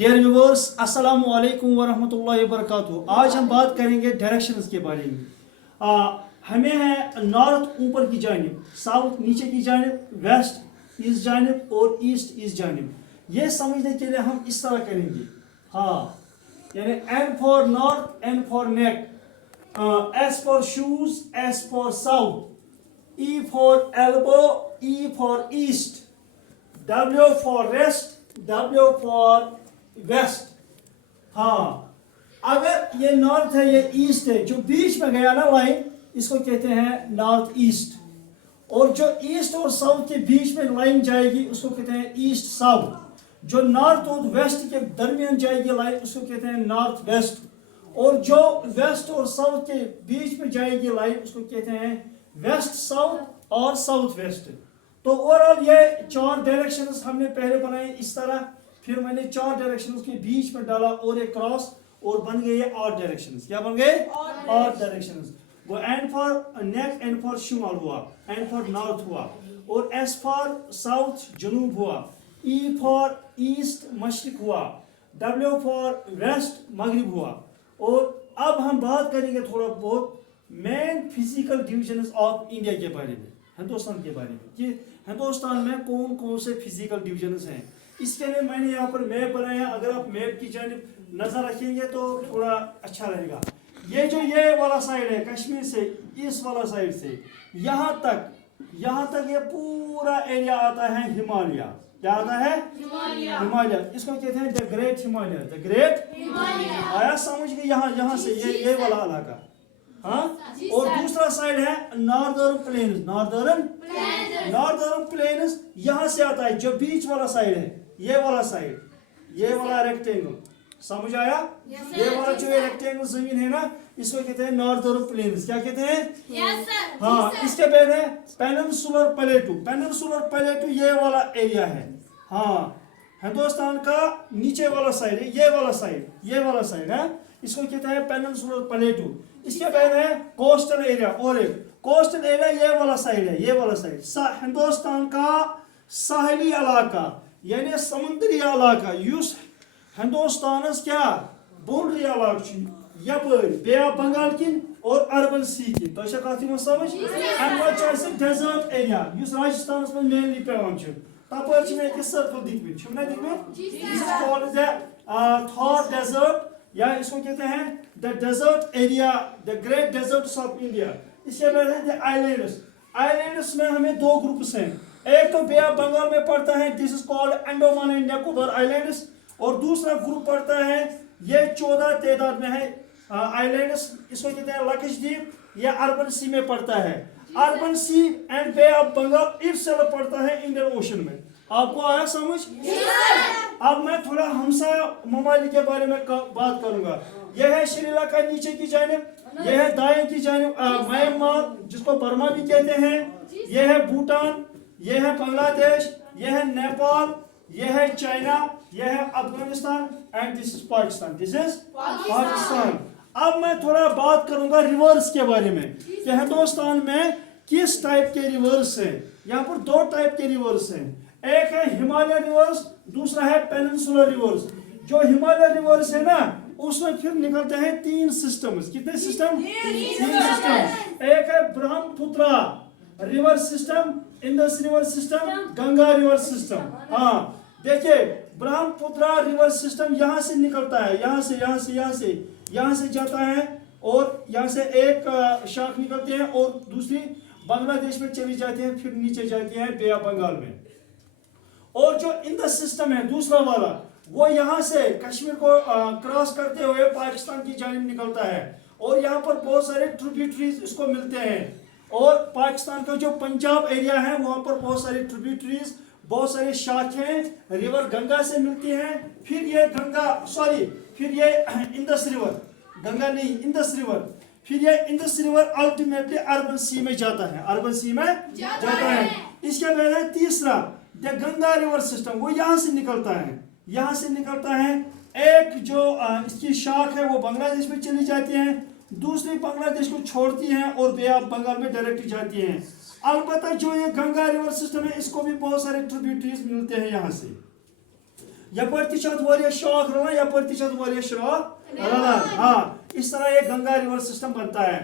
Dear viewers, अस्सलामु अलैकुम वरहमतुल्लाहि वबरकातुहू। आज हम बात करेंगे डायरेक्शंस के बारे में। हमें है नॉर्थ ऊपर की जानिब, साउथ नीचे की जानिब, वेस्ट इस जानिब और ईस्ट इस जानिब। ये समझने के लिए हम इस तरह करेंगे। हाँ, यानी N for north, N for neck, S for shoes, S for south, E for elbow, E for east, W for rest, W for west। हाँ, अगर ये नॉर्थ है, ये ईस्ट है, जो बीच में गया ना लाइन, इसको कहते हैं नॉर्थ ईस्ट। और जो ईस्ट और साउथ के बीच में लाइन जाएगी उसको कहते हैं ईस्ट साउथ। जो नॉर्थ और वेस्ट के दरमियान जाएगी लाइन उसको कहते हैं नॉर्थ वेस्ट। और जो वेस्ट और साउथ के बीच में जाएगी लाइन उसको कहते हैं वेस्ट साउथ और साउथ वेस्ट। तो ओवरऑल ये चार डायरेक्शंस हमने पहले बनाए इस तरह, फिर मैंने चार डायरेक्शंस के बीच में डाला और एक क्रॉस, और बन गए ये ऑड डायरेक्शंस। क्या बन गए? Odd directions. वो एन फॉर नेक, एन फॉर शिमाल हुआ, एन फॉर नॉर्थ हुआ, और एस फॉर साउथ जनूब हुआ, ई फॉर ईस्ट मशरिक हुआ, डब्ल्यू फॉर वेस्ट मगरिब हुआ। और अब हम बात करेंगे थोड़ा बहुत main physical divisions of India के बारे में, हिंदुस्तान के बारे में, कि हिंदुस्तान में कौन कौन से फिजिकल डिविजन्स हैं। इसके लिए मैंने यहाँ पर मैप बनाया। अगर आप मैप की जानिब नजर रखेंगे तो थोड़ा अच्छा रहेगा। ये वाला साइड है, कश्मीर से इस वाला साइड से यहाँ तक ये पूरा एरिया आता है हिमालय। क्या आता है? हिमालय। इसको कहते हैं the great Himalaya. The great Himalaya आया समझ के? यहाँ से ये वाला इलाका। हाँ, और दूसरा साइड है नॉर्दर्न प्लेन्स। नॉर्दर्न प्लेन्स यहाँ से आता है। जो बीच वाला साइड है, ये वाला साइड, ये वाला रेक्टेंगल, समझ आया? ये वाला जो रेक्टेंगल जमीन है ना, इसको कहते हैं नॉर्दर्न प्लेन्स। क्या कहते हैं? हाँ, इसके बाद है पेनिनसुलर प्लेटू। पेनिनसुलर प्लेटू ये वाला एरिया है। हाँ, हिंदुस्तान का नीचे वाला साइड है, ये वाला साइड है, इसको कहते हैं पेनिनसुलर प्लेटू। इसके बाद है कोस्टल एरिया, और एक कोस्टल एरिया ये वाला साइड है, ये वाला साइड हिंदुस्तान का साहली इलाका यानी समुद्री इलाका, युस हिंदुस्तानस क्या बाउंड्री इलाका यपर बे ऑफ बंगाल किन और अर्बन सी किन। तो कत समझ? अमे डेजर्ट एरिया युस राजस्थान में मेनली पेवान तपर मे सर्कल दिखमत थॉर डेजर्ट, या इसको कहते हैं the desert area, the great deserts of India. इसके बाद है द आइलैंड्स। आइलैंड्स में हमें दो ग्रुप्स हैं। एक तो बे ऑफ बंगाल में पड़ता है, this is called Andaman and Nicobar islands, और दूसरा ग्रुप पड़ता है, ये 14 तादाद में है आइलैंड्स, इसको कहते हैं लक्षद्वीप। ये अर्बन सी में पड़ता है। Arabian Sea and Bay of Bengal itself पड़ता है इंडियन ओशन में। आपको आया समझ? अब मैं थोड़ा हमसाया ममालिक के बारे में बात करूंगा। यह है श्रीलंका नीचे की जानिब, यह है दाएं की जानिब म्यांमार जिसको बर्मा भी कहते हैं, यह है भूटान, यह है बांग्लादेश, यह है नेपाल, यह है चाइना, यह है Afghanistan, and this is Pakistan. This is Pakistan. अब मैं थोड़ा बात करूंगा रिवर्स के बारे में कि हिंदुस्तान में किस टाइप के रिवर्स हैं। यहाँ पर दो टाइप के रिवर्स हैं, एक है हिमालय रिवर्स, दूसरा है पेनिनसुलर रिवर्स। जो हिमालय रिवर्स है ना, उसमें फिर निकलते हैं तीन सिस्टम्स। कितने सिस्टम? तीन सिस्टम। एक है Brahmaputra river system, Indus river system, Ganga river system. हाँ, देखिए ब्रह्मपुत्रा रिवर सिस्टम यहाँ से निकलता है, यहाँ से जाता है, और यहाँ से एक शाख निकलती है और दूसरी बांग्लादेश में चली जाती है, फिर नीचे जाती है बे ऑफ बंगाल में। और जो इंडस सिस्टम है दूसरा वाला, वो यहाँ से कश्मीर को क्रॉस करते हुए पाकिस्तान की जानिब निकलता है, और यहाँ पर बहुत सारे ट्रिब्यूटरीज इसको मिलते हैं। और पाकिस्तान का जो पंजाब एरिया है वहाँ पर बहुत सारी ट्रिब्यूटरीज, बहुत सारे शाखें रिवर गंगा से मिलती हैं। फिर ये इंडस रिवर, गंगा नहीं इंडस रिवर, फिर ये इंडस रिवर अल्टीमेटली अर्बन सी में जाता है। इसके बाद है तीसरा द गंगा रिवर सिस्टम, वो यहाँ से निकलता है। एक जो इसकी शाख है वो बांग्लादेश में चली जाती है, दूसरी बांग्लादेश को छोड़ती है और बे ऑफ बंगाल में डायरेक्ट जाती है। अलबत्ता जो ये गंगा रिवर सिस्टम है, इसको भी बहुत सारे ट्रिब्यूटरीज मिलते हैं यहाँ से। यपर शाख रलान यपर शाख रलान। हाँ, इस तरह ये गंगा रिवर सिस्टम बनता है।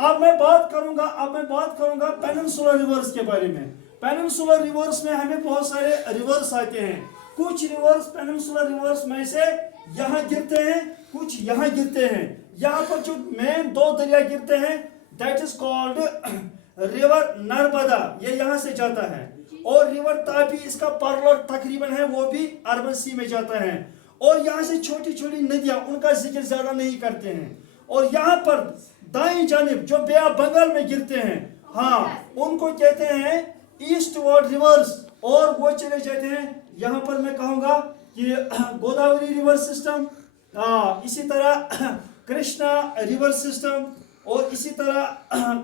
अब मैं बात करूंगा पेनिनसुलर रिवर्स के बारे में। पेनिनसुलर रिवर्स में हमें बहुत सारे रिवर्स आते हैं। कुछ रिवर्स पेनिनसुलर रिवर्स में से यहाँ गिरते हैं, कुछ यहाँ गिरते हैं। यहाँ पर जो मेन दो दरिया गिरते हैं, that is called river Narmada, ये यहाँ से जाता है। और रिवर तापी इसका पैरेलल तकरीबन है, वो भी अरबन सी में जाता है। और यहाँ से छोटी छोटी नदियां, उनका जिक्र ज्यादा नहीं करते हैं। और यहाँ पर दाएं जानिब जो बे ऑफ बंगाल में गिरते हैं, हाँ, उनको कहते हैं ईस्टवर्ड रिवर्स। और वो चले जाते हैं, यहाँ पर मैं कहूँगा कि गोदावरी रिवर सिस्टम, इसी तरह कृष्णा रिवर सिस्टम, और इसी तरह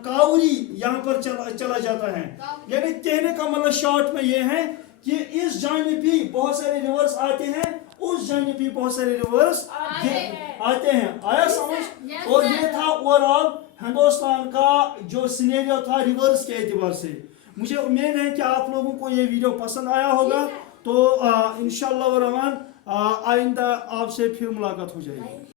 कावरी यहाँ पर चला जाता है। यानी कहने का मतलब शॉर्ट में ये है कि इस जानिब भी बहुत सारे रिवर्स आते हैं, उस जानिब भी बहुत सारे रिवर्स आते हैं। आया समझ? और ये था ओवरऑल हिंदुस्तान का जो सिनेरियो था रिवर्स के एतबार से। मुझे उम्मीद है कि आप लोगों को ये वीडियो पसंद आया होगा। तो इंशाअल्लाह रहमान आइंदा आपसे फिर मुलाकात हो जाएगी।